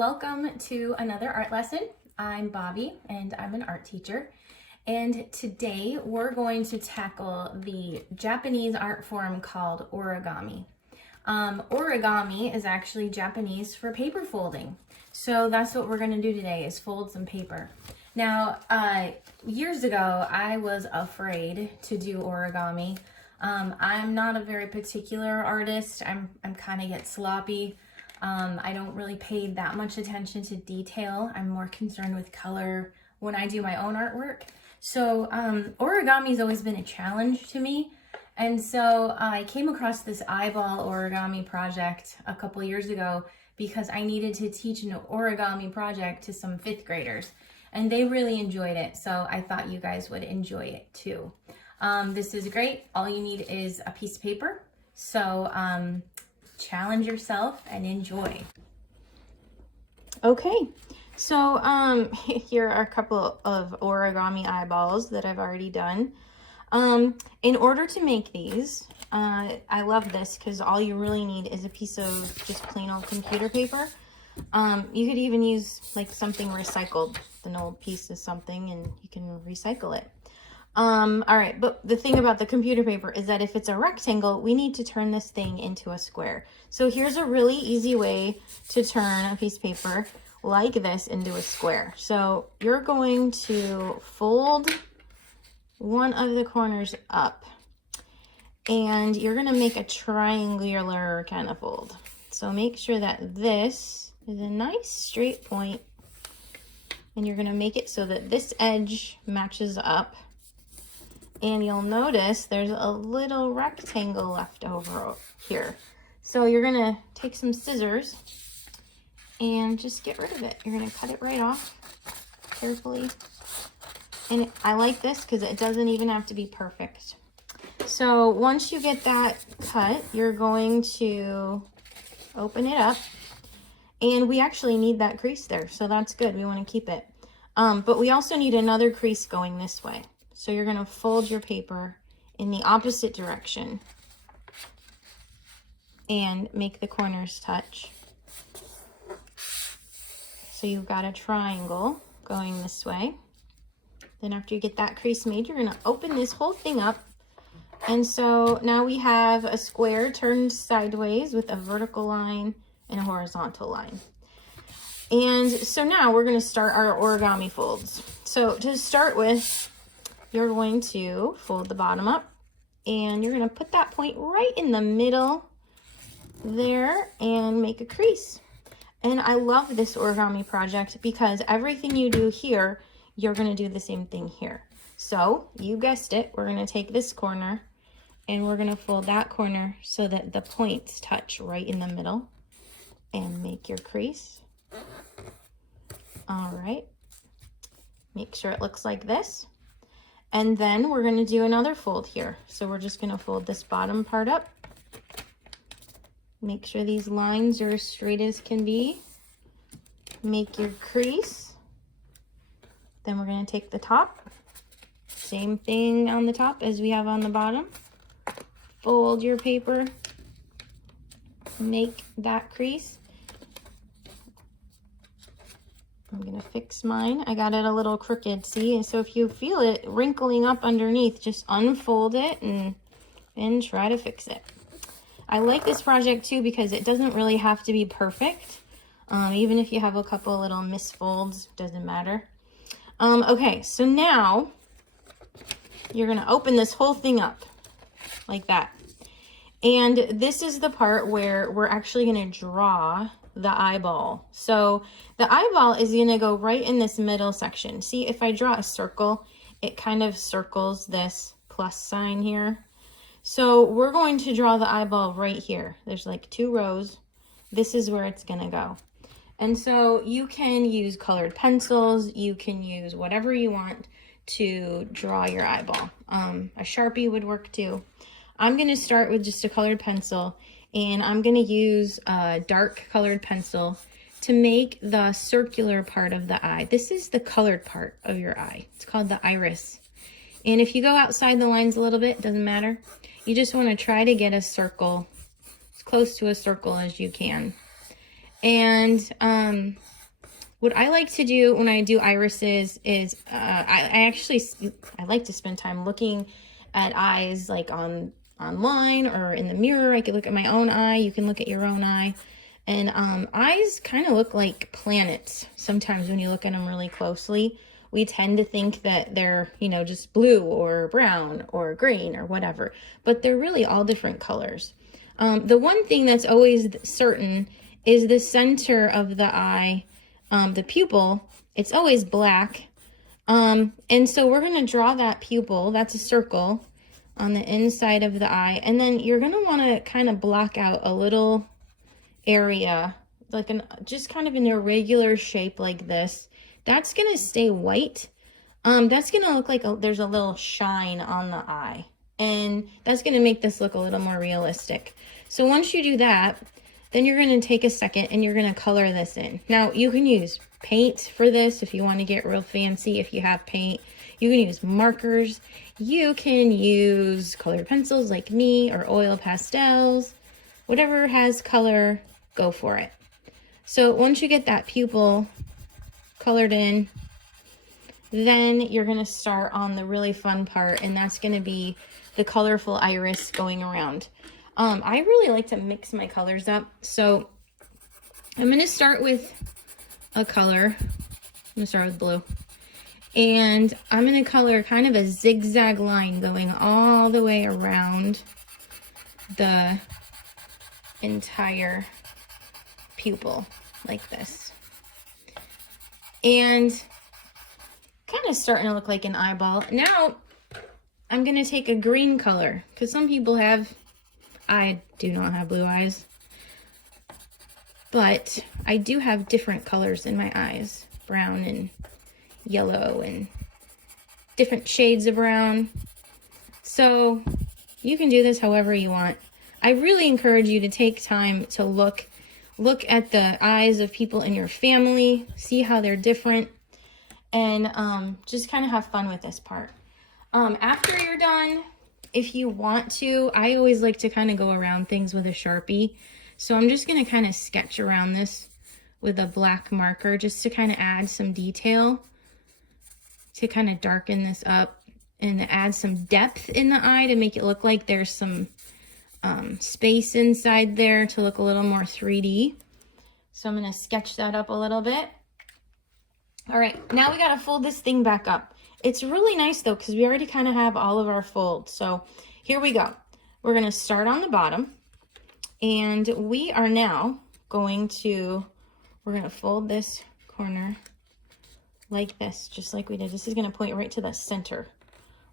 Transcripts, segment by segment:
Welcome to another art lesson. I'm Bobby and I'm an art teacher. And today we're going to tackle the Japanese art form called origami. Origami is actually Japanese for paper folding. So that's what we're going to do today, is fold some paper. Now, years ago, I was afraid to do origami. I'm not a very particular artist. I'm kind of get sloppy. I don't really pay that much attention to detail. I'm more concerned with color when I do my own artwork. So origami's always been a challenge to me. And so I came across this eyeball origami project a couple years ago because I needed to teach an origami project to some fifth graders. And they really enjoyed it. So I thought you guys would enjoy it too. This is great. All you need is a piece of paper. So challenge yourself and enjoy. Okay, so here are a couple of origami eyeballs that I've already done. In order to make these, I love this because all you really need is a piece of just plain old computer paper. You could even use like something recycled, an old piece of something, and you can recycle it. All right, but the thing about the computer paper is that if it's a rectangle, we need to turn this thing into a square. So here's a really easy way to turn a piece of paper like this into a square. So you're going to fold one of the corners up, and you're going to make a triangular kind of fold. So make sure that this is a nice straight point, and you're going to make it so that this edge matches up. And you'll notice there's a little rectangle left over here. So you're gonna take some scissors and just get rid of it. You're gonna cut it right off carefully. And I like this because it doesn't even have to be perfect. So once you get that cut, you're going to open it up. And we actually need that crease there, so that's good. We wanna keep it. But we also need another crease going this way. So you're going to fold your paper in the opposite direction and make the corners touch. So you've got a triangle going this way. Then after you get that crease made, you're going to open this whole thing up. And so now we have a square turned sideways with a vertical line and a horizontal line. And so now we're going to start our origami folds. So to start with, you're going to fold the bottom up, and you're going to put that point right in the middle there and make a crease. And I love this origami project because everything you do here, you're going to do the same thing here. So you guessed it, we're going to take this corner and we're going to fold that corner so that the points touch right in the middle and make your crease. All right, make sure it looks like this. And then we're going to do another fold here. So we're just going to fold this bottom part up. Make sure these lines are as straight as can be. Make your crease. Then we're going to take the top. Same thing on the top as we have on the bottom. Fold your paper. Make that crease. I'm gonna fix mine. I got it a little crooked, see? And so if you feel it wrinkling up underneath, just unfold it and try to fix it. I like this project too because it doesn't really have to be perfect. Even if you have a couple little misfolds, doesn't matter. Okay, so now you're gonna open this whole thing up like that. And this is the part where we're actually gonna draw the eyeball. So the eyeball is going to go right in this middle section. See, if I draw a circle, it kind of circles this plus sign here. So we're going to draw the eyeball right here. There's like 2 rows. This is where it's going to go. And so you can use colored pencils. You can use whatever you want to draw your eyeball. A Sharpie would work too. I'm going to start with just a colored pencil. And I'm going to use a dark colored pencil to make the circular part of the eye. This is the colored part of your eye. It's called the iris. And if you go outside the lines a little bit, it doesn't matter. You just want to try to get a circle, as close to a circle as you can. And what I like to do when I do irises is I like to spend time looking at eyes like online or in the mirror. I could look at my own eye. You can look at your own eye. And eyes kind of look like planets sometimes when you look at them really closely. We tend to think that they're, you know, just blue or brown or green or whatever, but they're really all different colors. The one thing that's always certain is the center of the eye, the pupil. It's always black. And so we're going to draw that pupil. That's a circle on the inside of the eye. And then you're going to want to kind of block out a little area, like just kind of an irregular shape like this. That's going to stay white. That's going to look like there's a little shine on the eye. And that's going to make this look a little more realistic. So once you do that, then you're going to take a second and you're going to color this in. Now, you can use paint for this if you want to get real fancy, if you have paint. You can use markers. You can use colored pencils like me, or oil pastels. Whatever has color, go for it. So once you get that pupil colored in, then you're going to start on the really fun part, and that's going to be the colorful iris going around. I really like to mix my colors up, so I'm going to start with a color. I'm going to start with blue, and I'm going to color kind of a zigzag line going all the way around the entire pupil like this, and kind of starting to look like an eyeball. Now I'm going to take a green color, because some people have, I do not have blue eyes, but I do have different colors in my eyes, brown and yellow and different shades of brown. So you can do this however you want. I really encourage you to take time to look at the eyes of people in your family, see how they're different, and just kind of have fun with this part. After you're done, if you want to, I always like to kind of go around things with a Sharpie. So I'm just going to kind of sketch around this with a black marker just to kind of add some detail, to kind of darken this up and add some depth in the eye to make it look like there's some space inside there to look a little more 3D. So I'm going to sketch that up a little bit. All right, now we got to fold this thing back up. It's really nice though, because we already kind of have all of our folds. So here we go. We're going to start on the bottom, and we are now going to, we're going to fold this corner like this, just like we did. This is going to point right to the center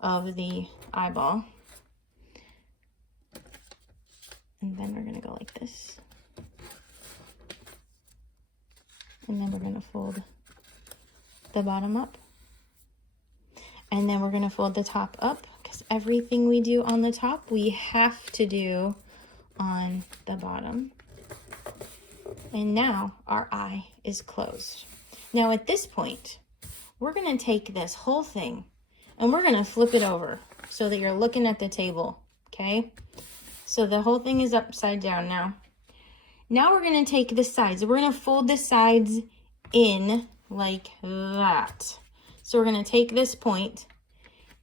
of the eyeball. And then we're going to go like this. And then we're going to fold the bottom up. And then we're going to fold the top up, because everything we do on the top, we have to do on the bottom. And now our eye is closed. Now at this point, we're going to take this whole thing and we're going to flip it over so that you're looking at the table, okay? So the whole thing is upside down now. Now we're going to take the sides. We're going to fold the sides in like that. So we're going to take this point,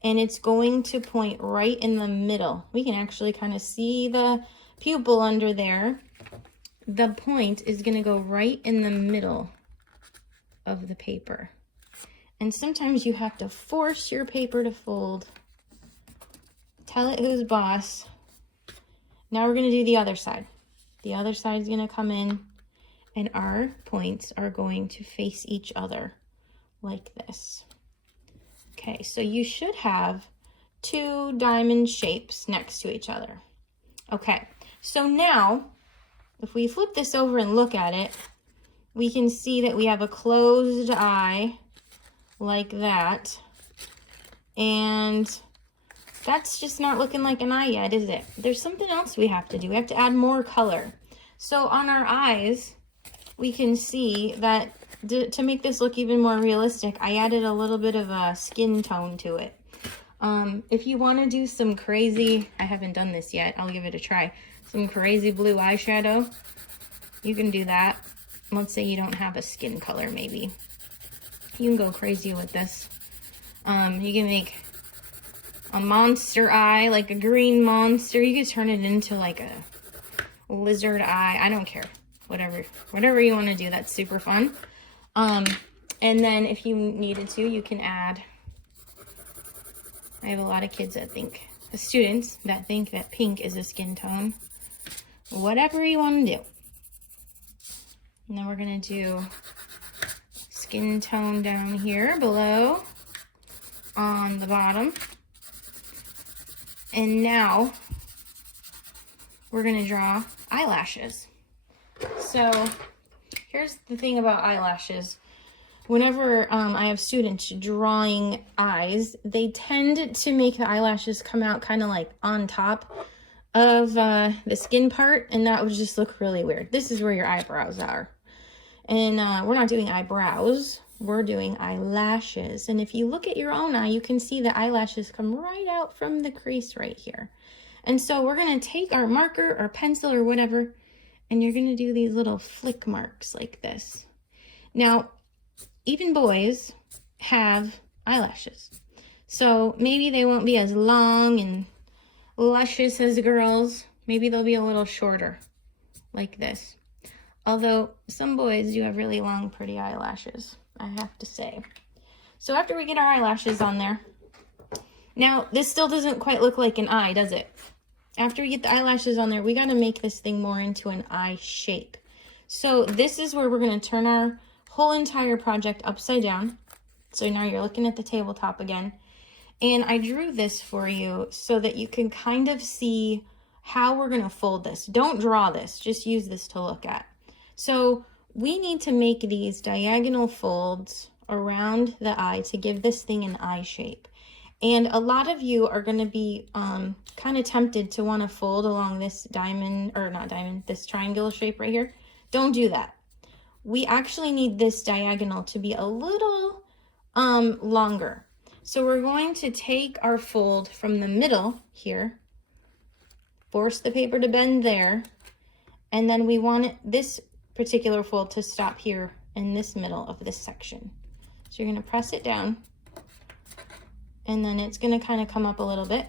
and it's going to point right in the middle. We can actually kind of see the pupil under there. The point is going to go right in the middle of the paper. And sometimes you have to force your paper to fold. Tell it who's boss. Now we're going to do the other side. The other side is going to come in, and our points are going to face each other like this. Okay, so you should have two diamond shapes next to each other. Okay, so now if we flip this over and look at it, we can see that we have a closed eye like that. And that's just not looking like an eye yet, is it? There's something else we have to do. We have to add more color. So on our eyes, we can see that to make this look even more realistic, I added a little bit of a skin tone to it. If you want to do some crazy, I haven't done this yet, I'll give it a try, some crazy blue eyeshadow, you can do that. let's say you don't have a skin color, maybe. You can go crazy with this. You can make a monster eye, like a green monster. You could turn it into like a lizard eye. I don't care. Whatever you want to do, that's super fun. And then if you needed to, you can add, I have a lot of kids that think, students that think that pink is a skin tone. Whatever you want to do. And then we're going to do skin tone down here below on the bottom. And now we're going to draw eyelashes. So here's the thing about eyelashes. Whenever I have students drawing eyes, they tend to make the eyelashes come out kind of like on top of the skin part, and that would just look really weird. This is where your eyebrows are. And we're not doing eyebrows, we're doing eyelashes. And if you look at your own eye, you can see the eyelashes come right out from the crease right here. And so we're going to take our marker or pencil or whatever, and you're going to do these little flick marks like this. Now, even boys have eyelashes. So maybe they won't be as long and luscious as girls. Maybe they'll be a little shorter, like this. Although some boys do have really long, pretty eyelashes, I have to say. So after we get our eyelashes on there, now this still doesn't quite look like an eye, does it? After we get the eyelashes on there, we got to make this thing more into an eye shape. So this is where we're going to turn our whole entire project upside down. So now you're looking at the tabletop again. And I drew this for you so that you can kind of see how we're going to fold this. Don't draw this, just use this to look at. So we need to make these diagonal folds around the eye to give this thing an eye shape. And a lot of you are going to be kind of tempted to want to fold along this diamond, or not diamond, this triangle shape right here. Don't do that. We actually need this diagonal to be a little longer. So we're going to take our fold from the middle here, force the paper to bend there, and then we want this particular fold to stop here in this middle of this section. So you're going to press it down, and then it's going to kind of come up a little bit.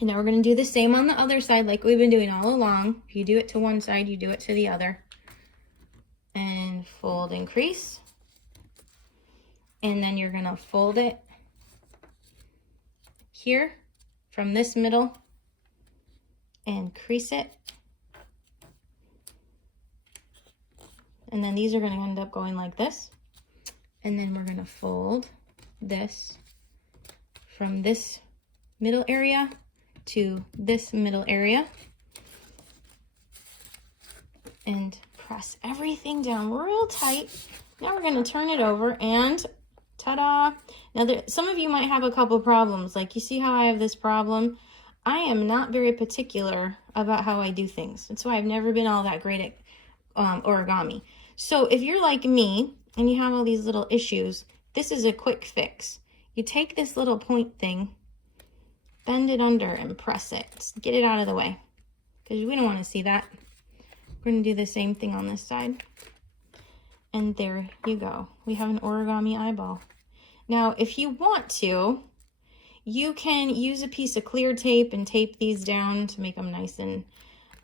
And now we're going to do the same on the other side like we've been doing all along. If you do it to one side, you do it to the other. And fold and crease. And then you're going to fold it here from this middle and crease it. And then these are going to end up going like this. And then we're going to fold this from this middle area to this middle area. And press everything down real tight. Now we're going to turn it over and ta-da! Now some of you might have a couple problems. Like, you see how I have this problem? I am not very particular about how I do things. That's why I've never been all that great at origami. So if you're like me and you have all these little issues, this is a quick fix. You take this little point thing, bend it under and press it. Just get it out of the way because we don't want to see that. We're going to do the same thing on this side. And there you go. We have an origami eyeball. Now, if you want to, you can use a piece of clear tape and tape these down to make them nice and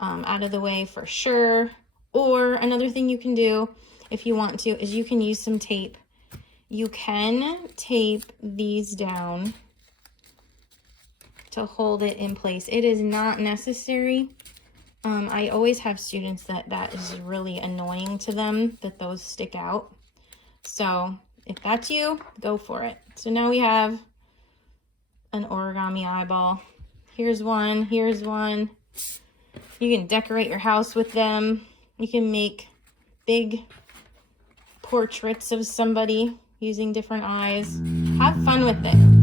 out of the way for sure. Or another thing you can do if you want to is you can use some tape. You can tape these down to hold it in place. It is not necessary. I always have students that is really annoying to them, that those stick out. So if that's you, go for it. So now we have an origami eyeball. Here's one, here's one. You can decorate your house with them. You can make big portraits of somebody using different eyes. Have fun with it.